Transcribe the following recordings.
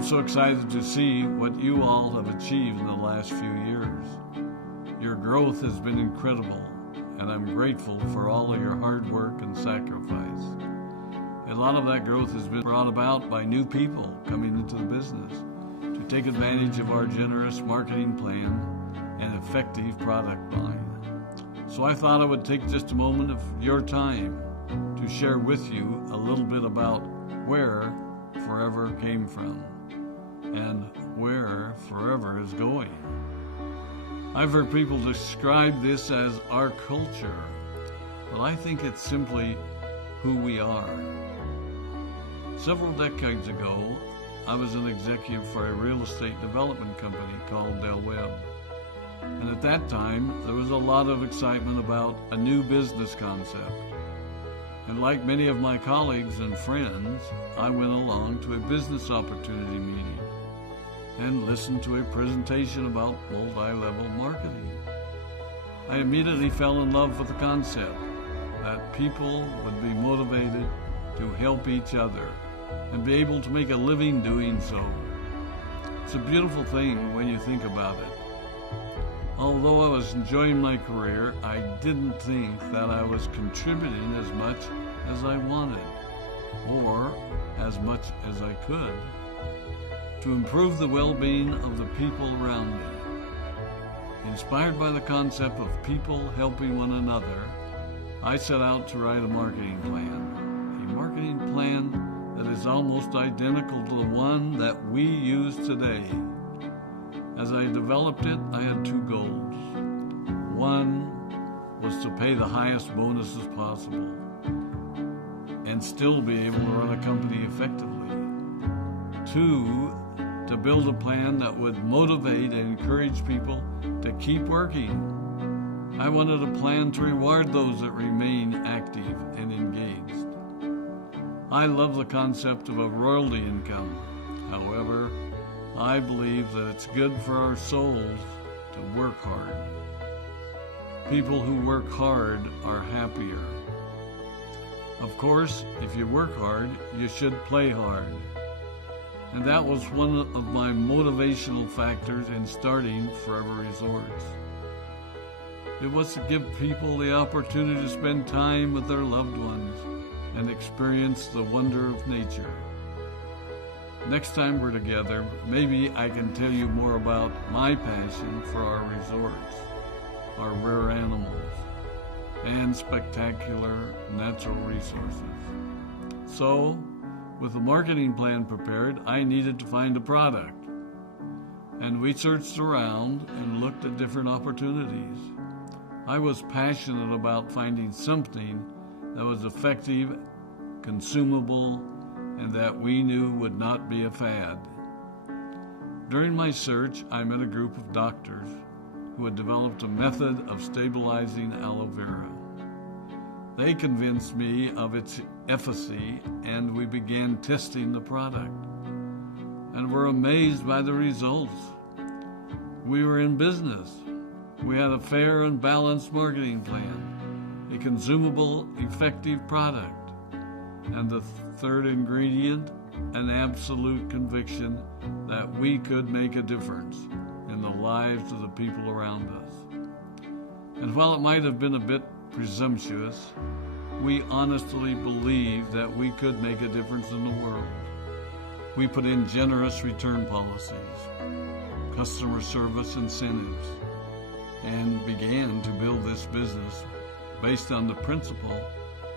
I'm so excited to see what you all have achieved in the last few years. Your growth has been incredible, and I'm grateful for all of your hard work and sacrifice. A lot of that growth has been brought about by new people coming into the business to take advantage of our generous marketing plan and effective product line. So I thought I would take just a moment of your time to share with you a little bit about where Forever came from and where Forever is going. I've heard people describe this as our culture, but I think it's simply who we are. Several decades ago, I was an executive for a real estate development company called Del Webb. And at that time, there was a lot of excitement about a new business concept. And like many of my colleagues and friends, I went along to a business opportunity meeting and listened to a presentation about multi-level marketing. I immediately fell in love with the concept that people would be motivated to help each other and be able to make a living doing so. It's a beautiful thing when you think about it. Although I was enjoying my career, I didn't think that I was contributing as much as I wanted, or as much as I could, to improve the well-being of the people around me. Inspired by the concept of people helping one another, I set out to write a marketing plan that is almost identical to the one that we use today. As I developed it, I had two goals. One was to pay the highest bonuses possible and still be able to run a company effectively. Two, to build a plan that would motivate and encourage people to keep working. I wanted a plan to reward those that remain active and engaged. I love the concept of a royalty income. However, I believe that it's good for our souls to work hard. People who work hard are happier. Of course, if you work hard, you should play hard. And that was one of my motivational factors in starting Forever Resorts. It was to give people the opportunity to spend time with their loved ones and experience the wonder of nature. Next time we're together, maybe I can tell you more about my passion for our resorts, our rare animals, and spectacular natural resources. So, with the marketing plan prepared, I needed to find a product. And we searched around and looked at different opportunities. I was passionate about finding something that was effective, consumable, and that we knew would not be a fad. During my search, I met a group of doctors who had developed a method of stabilizing aloe vera. They convinced me of its efficacy, and we began testing the product, and were amazed by the results. We were in business. We had a fair and balanced marketing plan, a consumable, effective product, and the third ingredient, an absolute conviction that we could make a difference in the lives of the people around us. And while it might have been a bit presumptuous, we honestly believed that we could make a difference in the world. We put in generous return policies, customer service incentives, and began to build this business based on the principle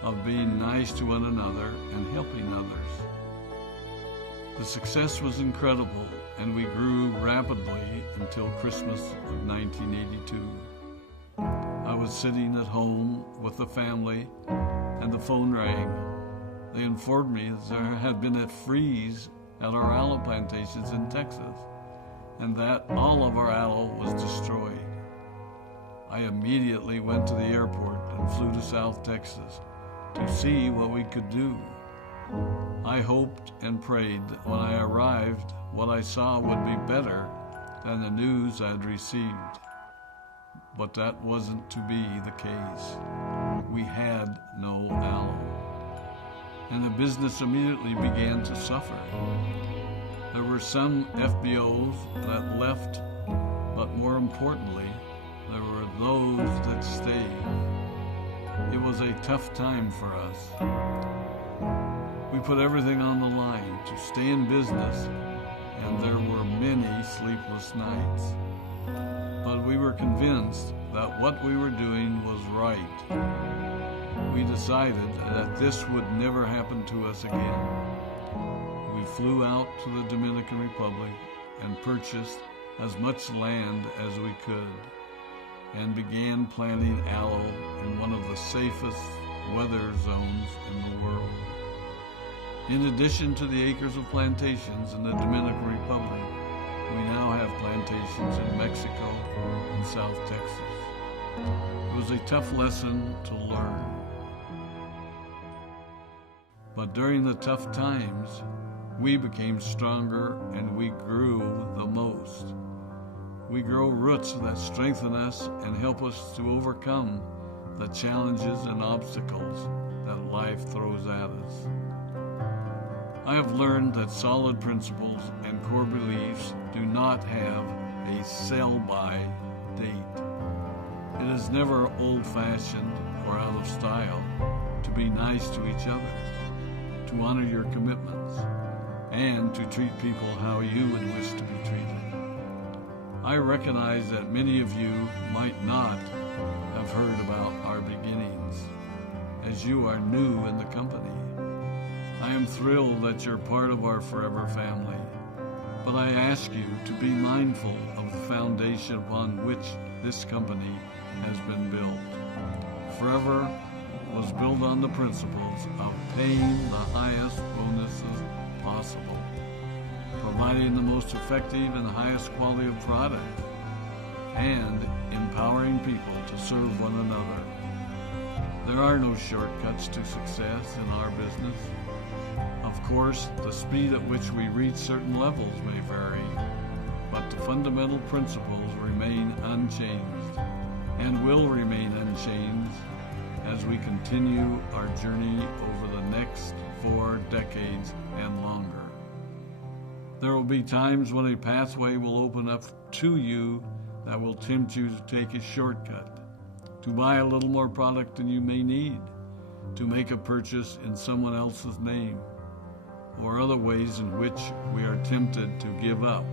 of being nice to one another and helping others. The success was incredible, and we grew rapidly until Christmas of 1982. I was sitting at home with the family, and the phone rang. They informed me that there had been a freeze at our aloe plantations in Texas, and that all of our aloe was destroyed. I immediately went to the airport and flew to South Texas to see what we could do. I hoped and prayed that when I arrived, what I saw would be better than the news I'd received. But that wasn't to be the case. We had no aloe, and the business immediately began to suffer. There were some FBOs that left, but more importantly, there were those that stayed. It was a tough time for us. We put everything on the line to stay in business, and there were many sleepless nights. But we were convinced that what we were doing was right. We decided that this would never happen to us again. We flew out to the Dominican Republic and purchased as much land as we could and began planting aloe in one of the safest weather zones in the world. In addition to the acres of plantations in the Dominican Republic, we now have plantations in Mexico and South Texas. It was a tough lesson to learn. But during the tough times, we became stronger and we grew the most. We grow roots that strengthen us and help us to overcome the challenges and obstacles that life throws at us. I have learned that solid principles and core beliefs do not have a sell-by date. It is never old-fashioned or out of style to be nice to each other, to honor your commitments, and to treat people how you would wish to be treated. I recognize that many of you might not have heard about our beginnings, as you are new in the company. I am thrilled that you're part of our forever family, but I ask you to be mindful of the foundation upon which this company has been built. Forever was built on the principles of paying the highest bonuses possible, providing the most effective and highest quality of product, and empowering people to serve one another. There are no shortcuts to success in our business. Of course, the speed at which we reach certain levels may vary, but the fundamental principles remain unchanged and will remain unchanged as we continue our journey over the next 4 decades and longer. There will be times when a pathway will open up to you that will tempt you to take a shortcut, to buy a little more product than you may need, to make a purchase in someone else's name, or other ways in which we are tempted to give up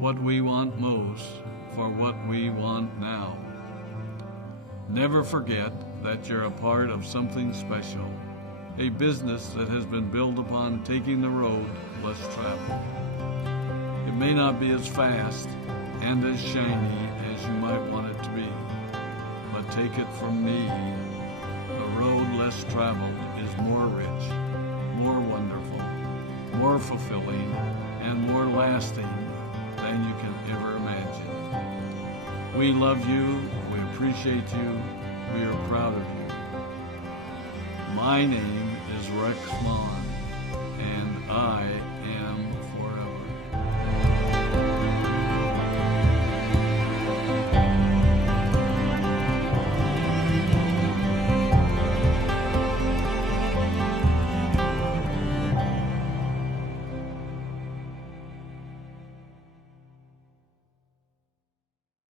what we want most for what we want now. Never forget that you're a part of something special, a business that has been built upon taking the road less traveled. It may not be as fast and as shiny as you might want it to be, but take it from me, the road less traveled is more rich, more wonderful, more fulfilling, and more lasting than you can ever imagine. We love you, we appreciate you, we are proud of you. My name is Rex Mon, and I